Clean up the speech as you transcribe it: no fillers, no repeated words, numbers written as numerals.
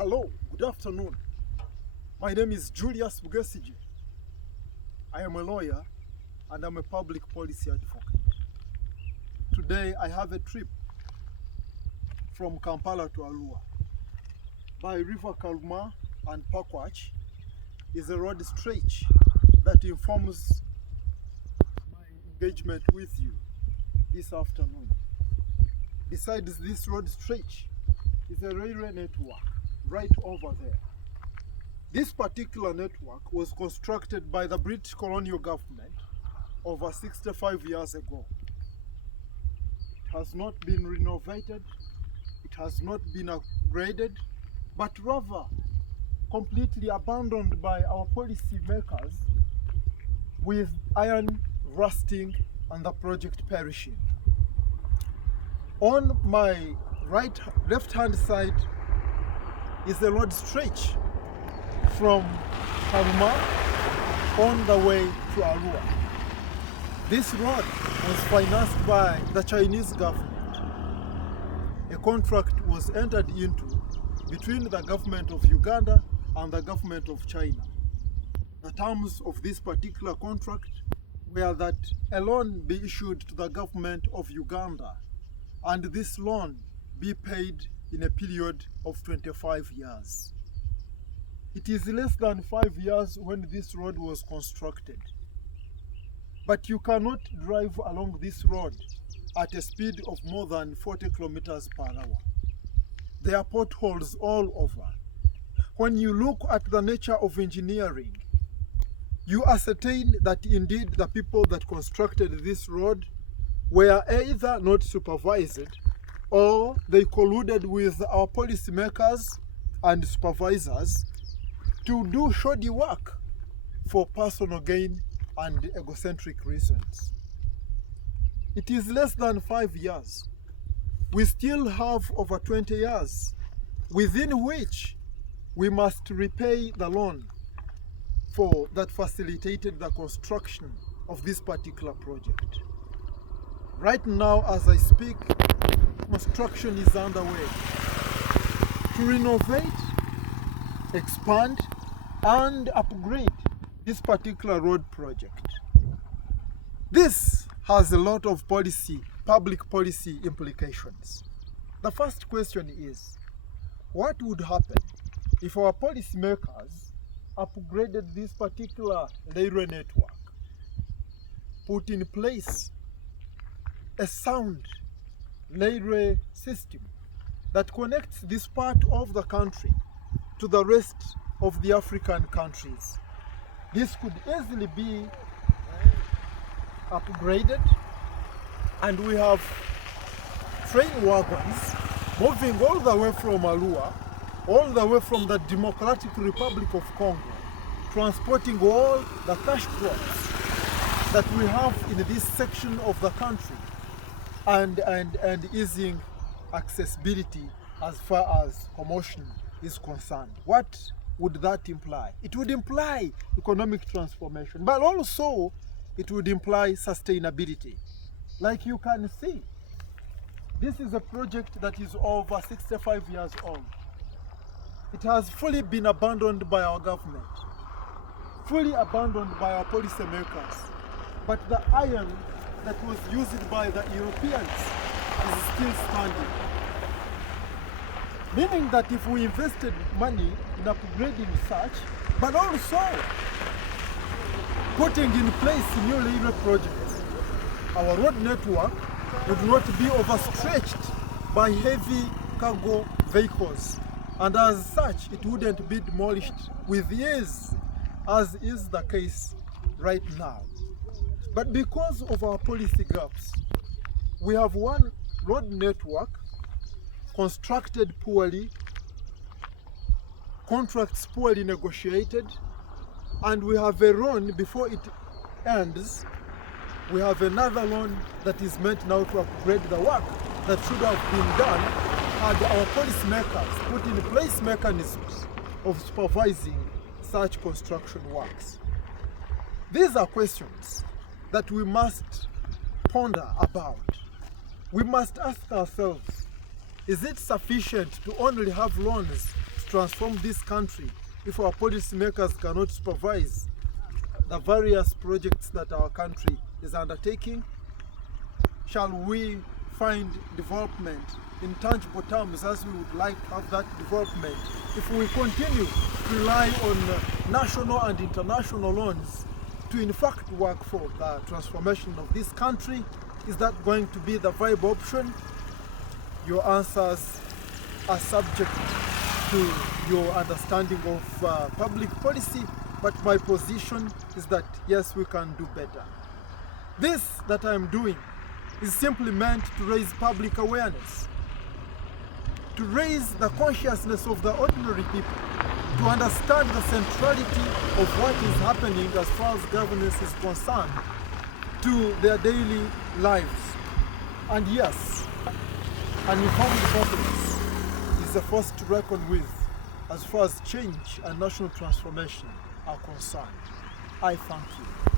Hello, good afternoon. My name is Julius J.A.Bwesigye. I am a lawyer and I'm a public policy advocate. Today I have a trip from Kampala to Arua. By River Kaluma and Pakwach is a road stretch that informs my engagement with you this afternoon. Besides this road stretch is a railway network right over there. This particular network was constructed by the British colonial government over 65 years ago. It has not been renovated, it has not been upgraded, but rather completely abandoned by our policy makers, with iron rusting and the project perishing. On my left-hand side is the road stretch from Kaluma on the way to Arua. This road was financed by the Chinese government. A contract was entered into between the government of Uganda and the government of China. The terms of this particular contract were that a loan be issued to the government of Uganda, and this loan be paid in a period of 25 years. It is less than 5 years when this road was constructed. But you cannot drive along this road at a speed of more than 40 kilometers per hour. There are potholes all over. When you look at the nature of engineering, you ascertain that indeed the people that constructed this road were either not supervised or they colluded with our policymakers and supervisors to do shoddy work for personal gain and egocentric reasons. It is less than 5 years. We still have over 20 years within which we must repay the loan that facilitated the construction of this particular project. Right now, as I speak, construction is underway to renovate, expand, and upgrade this particular road project. This has a lot of public policy implications. The first question is, what would happen if our policymakers upgraded this particular railway network, put in place a sound railway system that connects this part of the country to the rest of the African countries? This could easily be upgraded, and we have train wagons moving all the way from Arua, all the way from the Democratic Republic of Congo, transporting all the cash crops that we have in this section of the country, and easing accessibility as far as commotion is concerned. What would that imply? It would imply economic transformation, but also it would imply sustainability. Like you can see, this is a project that is over 65 years old. It has fully been abandoned by our government, fully abandoned by our policymakers, but the iron that was used by the Europeans is still standing. Meaning that if we invested money in upgrading such, but also putting in place new railway projects, our road network would not be overstretched by heavy cargo vehicles, and as such it wouldn't be demolished with ease, as is the case right now. But because of our policy gaps, we have one road network constructed poorly, contracts poorly negotiated, and we have a loan before it ends. We have another loan that is meant now to upgrade the work that should have been done had our policymakers put in place mechanisms of supervising such construction works. These are questions that we must ponder about. We must ask ourselves, is it sufficient to only have loans transform this country if our policymakers cannot supervise the various projects that our country is undertaking? Shall we find development in tangible terms as we would like to have that development if we continue to rely on national and international loans to in fact work for the transformation of this country? Is that going to be the viable option? Your answers are subject to your understanding of public policy, but my position is that yes, we can do better. This that I'm doing is simply meant to raise public awareness, to raise the consciousness of the ordinary people, to understand the centrality of what is happening as far as governance is concerned to their daily lives. And yes, an informed populace is the force to reckon with as far as change and national transformation are concerned. I thank you.